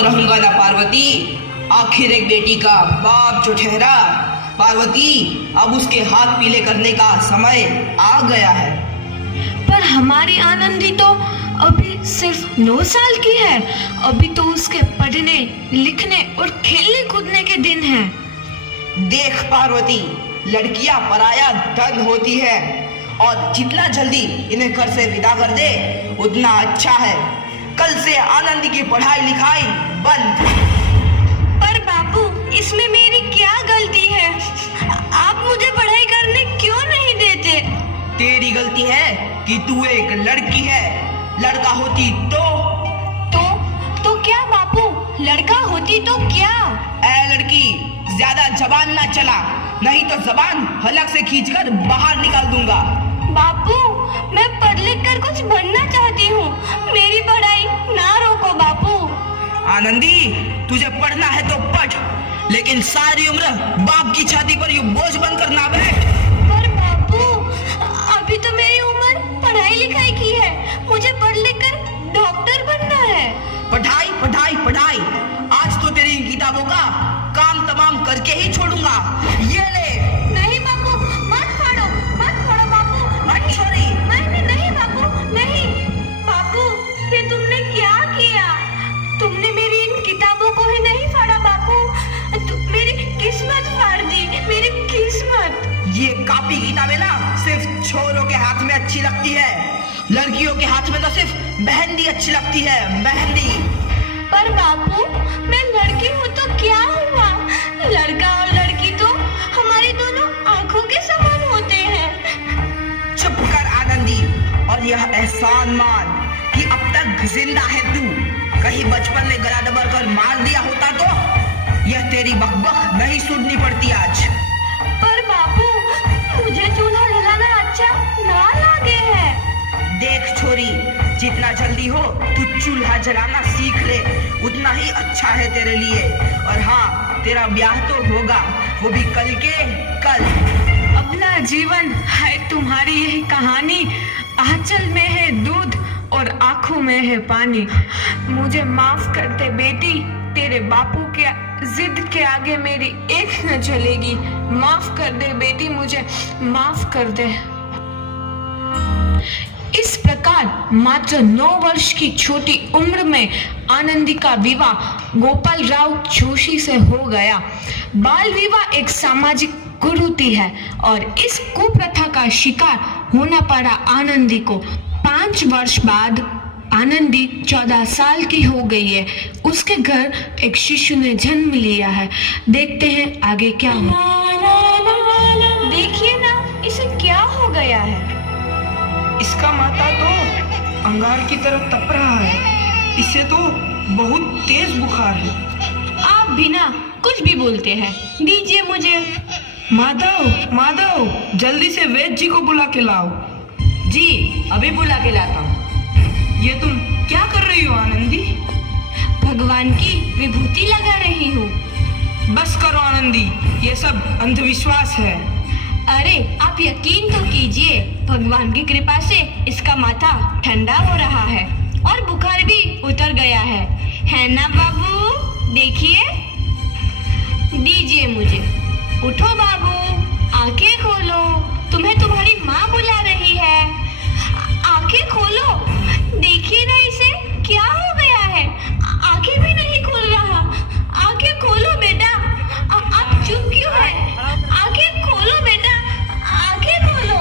तो रहूंगा ना पार्वती। आखिर एक बेटी का बाप जो ठहरा, पार्वती अब उसके हाथ पीले करने का समय आ गया है। पर हमारी आनंदी तो अभी सिर्फ 9 साल की है। अभी तो उसके पढ़ने लिखने और खेलने कूदने के दिन हैं। देख पार्वती, लड़कियां पराया धन होती है और जितना जल्दी इन्हें घर से विदा कर दे उतना अच्छा है। कल से आनंदी की पढ़ाई लिखाई बंद। पर बापू, इसमें मेरी क्या गलती है? आप मुझे पढ़ाई करने क्यों नहीं देते? तेरी गलती है कि तू एक लड़की है। लड़का होती तो क्या बापू? लड़का होती तो क्या? ऐ लड़की, ज्यादा जबान ना चला, नहीं तो जबान हलक से खींचकर बाहर निकाल दूंगा। बापू, मैं पढ़ लिख कर कुछ बनना चाहती हूँ। मेरी पढ़ाई ना रोको बापू। आनंदी, तुझे पढ़ना है तो पढ़, लेकिन सारी उम्र बाप की छाती पर यूं बोझ बनकर ना बैठ। पर बापू, अभी तो मेरी उम्र पढ़ाई लिखाई की है। मुझे पढ़ लिख कर डॉक्टर बनना है। पढ़ाई पढ़ाई पढ़ाई, आज तो तेरी इन किताबों का काम तमाम करके ही छोड़ूंगा। ये ले। नहीं बापू, मत फाड़ो बापू। मत छोड़ी। नहीं बापू, नहीं। बापू, ये तुमने क्या किया? तुमने मेरी इन किताबों को ही नहीं फाड़ा बापू, मेरी किस्मत फाड़ दी, मेरी किस्मत। ये कॉपी किताबें ना सिर्फ छोरों के हाथ में अच्छी लगती है, लड़कियों के हाथ में तो सिर्फ मेहंदी अच्छी लगती है, मेहंदी। पर बापू, मैं लड़की हूँ तो क्या हुआ? लड़का और लड़की तो हमारी दोनों आंखों के समान होते हैं। चुप कर आनंदी, और यह एहसान मान कि अब तक जिंदा है तू। कहीं बचपन में गला दबा कर मार दिया होता तो यह तेरी बकबक नहीं सुननी पड़ती आज। पर बापू, मुझे चूल्हा जलाना अच्छा ना लगे है। देख छोरी, जितना जल्दी हो तू चूल्हा जलाना सीख ले, उतना ही अच्छा है तेरे लिए। और हाँ, तेरा ब्याह तो होगा, वो भी कल के कल। अबला जीवन है तुम्हारी यही कहानी। आंचल में है दूध और आंखों में है पानी। मुझे माफ कर दे बेटी, तेरे बापू के जिद के आगे मेरी एक न चलेगी। माफ कर दे बेटी, मुझे माफ कर दे। इस प्रकार मात्र 9 वर्ष की छोटी उम्र में आनंदी का विवाह गोपाल राव जोशी से हो गया। बाल विवाह एक सामाजिक कुरीति है और इस कुप्रथा का शिकार होना पड़ा आनंदी को। 5 वर्ष बाद आनंदी 14 साल की हो गई है। उसके घर एक शिशु ने जन्म लिया है। देखते हैं आगे क्या हुआ। देखिए ना, इसे क्या हो गया है? इसका माथा तो अंगार की तरह तप रहा है। इसे तो बहुत तेज बुखार है। आप बिना कुछ भी बोलते हैं, दीजिए मुझे। माधव, जल्दी से वैद्य जी को बुला के लाओ। जी, अभी बुला के लाता हूँ। ये तुम क्या कर रही हो आनंदी? भगवान की विभूति लगा रही हूँ। बस करो आनंदी, ये सब अंधविश्वास है। अरे आप यकीन तो कीजिए, भगवान की कृपा से इसका माथा ठंडा हो रहा है और बुखार भी उतर गया है ना बाबू? देखिए, दीजिए मुझे। उठो बाबू, आंखें खोलो, तुम्हें तुम्हारी माँ बुला रही है। आंखें खोलो, देखिए ना इसे क्या हो गया है। आंखें भी नहीं खोल रहा। आंखें खोलो बेटा। आप चुप क्यों है? आंखें खोलो बेटा, आंखें खोलो।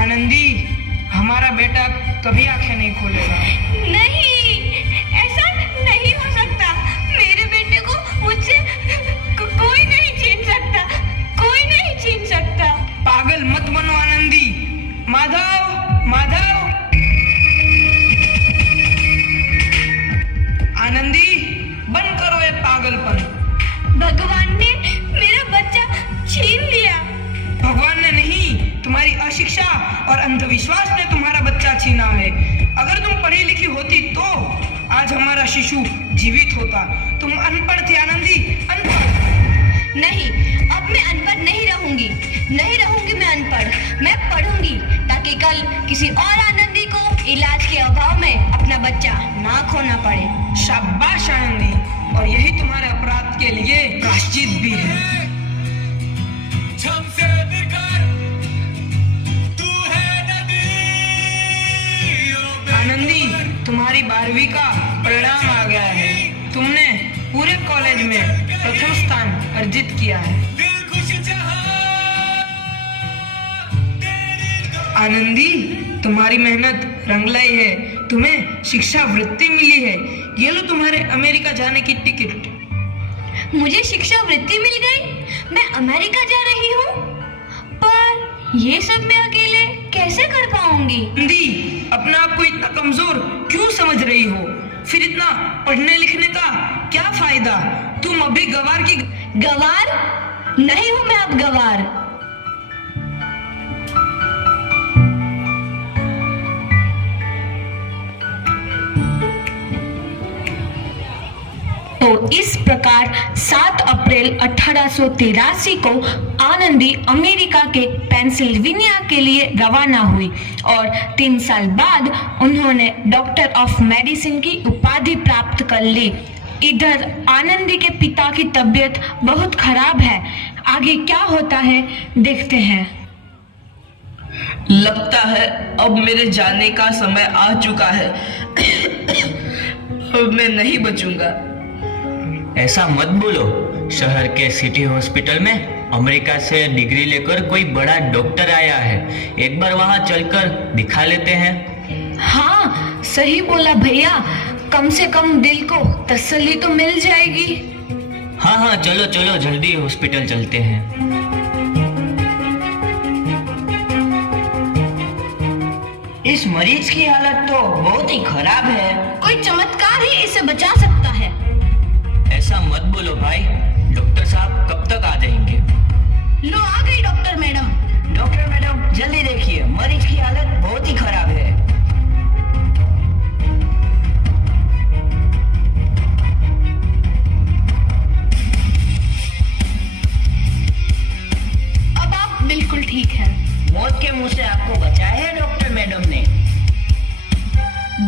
आनंदी, हमारा बेटा कभी आंखें नहीं खोलेगा। नहीं, ऐसा नहीं हो सकता। मेरे बेटे को मुझसे कोई नहीं छीन सकता, कोई नहीं छीन सकता। पागल मत बनो आनंदी। माधव, आनंदी, बंद करो ये पागलपन। भगवान ने मेरा बच्चा छीन लिया। भगवान ने नहीं, तुम्हारी अशिक्षा और अंधविश्वास ने तुम्हारा बच्चा छीना है। अगर तुम पढ़ी लिखी होती तो आज हमारा शिशु जीवित होता। तुम अनपढ़ थी आनंदी, अनपढ़। नहीं, अब मैं अनपढ़ नहीं रहूंगी मैं अनपढ़। मैं पढ़ूंगी ताकि कल किसी और आनंदी को इलाज के अभाव में अपना बच्चा ना खोना पड़े। शाबाश आनंदी। प्रायश्चित भी है। आनंदी, तुम्हारी 12वीं का परिणाम आ गया है। तुमने पूरे कॉलेज में प्रथम स्थान अर्जित किया है। आनंदी, तुम्हारी मेहनत रंग लाई है। तुम्हें शिक्षा वृत्ति मिली है। ये लो तुम्हारे अमेरिका जाने की टिकट। मुझे शिक्षा वृत्ति मिल गई? मैं अमेरिका जा रही हूँ? पर ये सब मैं अकेले कैसे कर पाऊंगी? आनंदी, अपने आप को इतना कमजोर क्यों समझ रही हो? फिर इतना पढ़ने लिखने का क्या फायदा? तुम अभी गवार की गवार नहीं हूँ मैं अब गवार। तो इस प्रकार 7 अप्रैल 1883 को आनंदी अमेरिका के पेंसिल्वेनिया के लिए रवाना हुई और 3 साल बाद उन्होंने डॉक्टर ऑफ मेडिसिन की उपाधि प्राप्त कर ली। इधर आनंदी के पिता की तबीयत बहुत खराब है। आगे क्या होता है देखते हैं। लगता है अब मेरे जाने का समय आ चुका है। अब मैं नहीं बचूंगा। ऐसा मत बोलो। शहर के सिटी हॉस्पिटल में अमेरिका से डिग्री लेकर कोई बड़ा डॉक्टर आया है। एक बार वहां चलकर दिखा लेते हैं। हाँ, सही बोला भैया। कम से कम दिल को तसल्ली तो मिल जाएगी। हाँ, चलो चलो जल्दी हॉस्पिटल चलते हैं। इस मरीज की हालत तो बहुत ही खराब है। कोई चमत्कार ही इसे बचा सकता है। ऐसा मत बोलो भाई। डॉक्टर साहब कब तक आ जाएंगे? लो आ गई डॉक्टर मैडम। डॉक्टर मैडम जल्दी देखिए, मरीज की हालत बहुत ही खराब है। अब आप बिल्कुल ठीक हैं। मौत के मुंह से आपको बचाया है डॉक्टर मैडम ने।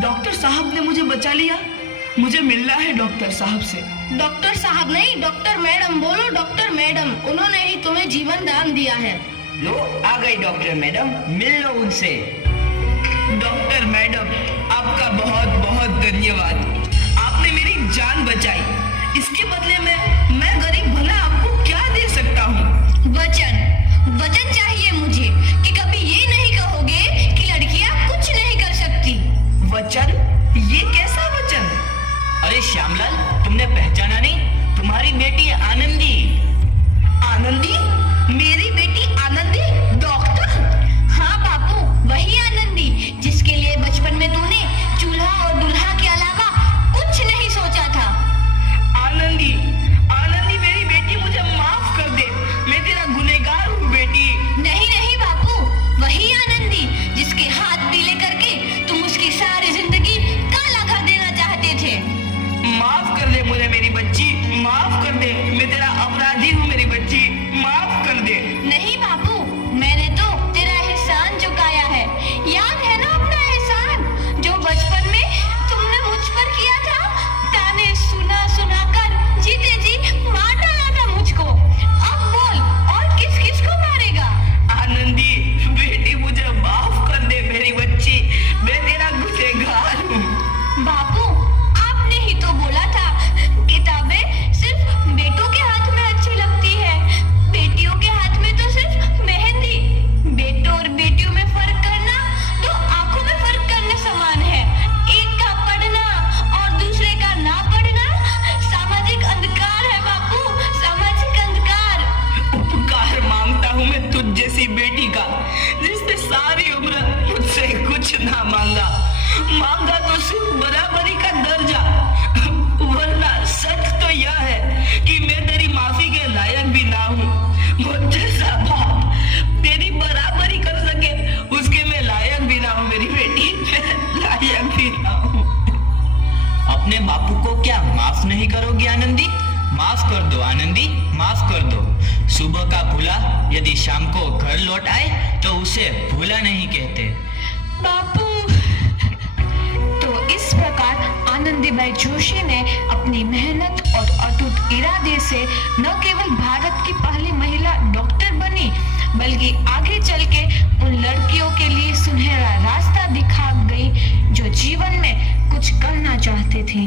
डॉक्टर साहब ने मुझे बचा लिया। मुझे मिलना है डॉक्टर साहब से। डॉक्टर साहब नहीं, डॉक्टर मैडम बोलो। डॉक्टर मैडम, उन्होंने ही तुम्हें जीवन दान दिया है। लो आ गई डॉक्टर मैडम, मिल लो उनसे। डॉक्टर मैडम, आपका बहुत बहुत धन्यवाद। आपने मेरी जान बचाई। इसके बदले में मैं गरीब भला आपको क्या दे सकता हूँ? वचन चाहिए मुझे कि कभी ये नहीं कहोगे कि लड़कियां कुछ नहीं कर सकती। वचन? ये कैसा वचन? अरे श्यामलाल, तुमने पहचाना नहीं? तुम्हारी बेटी आनंदी। आनंदी? मेरी बेटी आनंदी डॉक्टर? हाँ बापू, वही आनंदी जिसके लिए बचपन में तूने चूल्हा और दूल्हा के अलावा कुछ नहीं सोचा था। आनंदी, आनंदी मेरी बेटी, मुझे माफ कर दे। मैं तेरा गुनहगार हूँ बेटी। नहीं बापू, वही आनंदी जिसके हाथ पीले करके तुम उसकी सारी जिंदगी काला कर देना चाहते थे। माफ कर दे मुझे मेरी बच्ची, माफ कर दे। मैं तेरा अपराधी हूँ मेरी बच्ची, माफ कर दे। नहीं बापू, मैंने तो तेरा एहसान चुकाया है। याद है ना अपना एहसान जो बचपन में तुमने मुझ पर किया था? ताने सुना कर जीते जी मार डाला था मुझको। अब बोल, और किस किस को मारेगा? आनंदी बेटी, मुझे माफ कर दे मेरी बच्ची। मैं तेरा गुनहगार हूँ। बापू, आपने ही तो बोला था किताबें सिर्फ बेटों के हाथ में अच्छी लगती है, बेटियों के हाथ में तो सिर्फ मेहंदी। बेटों और बेटियों में फर्क करना तो आंखों में फर्क करने समान है। एक का पढ़ना और दूसरे का ना पढ़ना सामाजिक अंधकार है बापू, सामाजिक अंधकार। उपकार मांगता हूँ मैं तुझ जैसी बेटी का, जिसने सारी उम्र मुझसे कुछ ना मांगा तो सिर्फ बराबरी का दर्जा। वरना सच तो यह है कि मैं तेरी माफी के लायक भी ना हूँ। मुझ जैसा बाप तेरी बराबरी कर सके, उसके मैं लायक भी ना हूँ मेरी बेटी, मैं लायक भी ना हूँ। अपने बापू को क्या माफ नहीं करोगी आनंदी? माफ कर दो आनंदी, माफ कर दो। सुबह का भूला यदि शाम को घर लौट आए तो उसे भूला नहीं कहते। बापू। तो इस प्रकार आनंदीबाई जोशी ने अपनी मेहनत और अटूट इरादे से न केवल भारत की पहली महिला डॉक्टर बनी, बल्कि आगे चल के उन लड़कियों के लिए सुनहरा रास्ता दिखा गई जो जीवन में कुछ करना चाहती थी।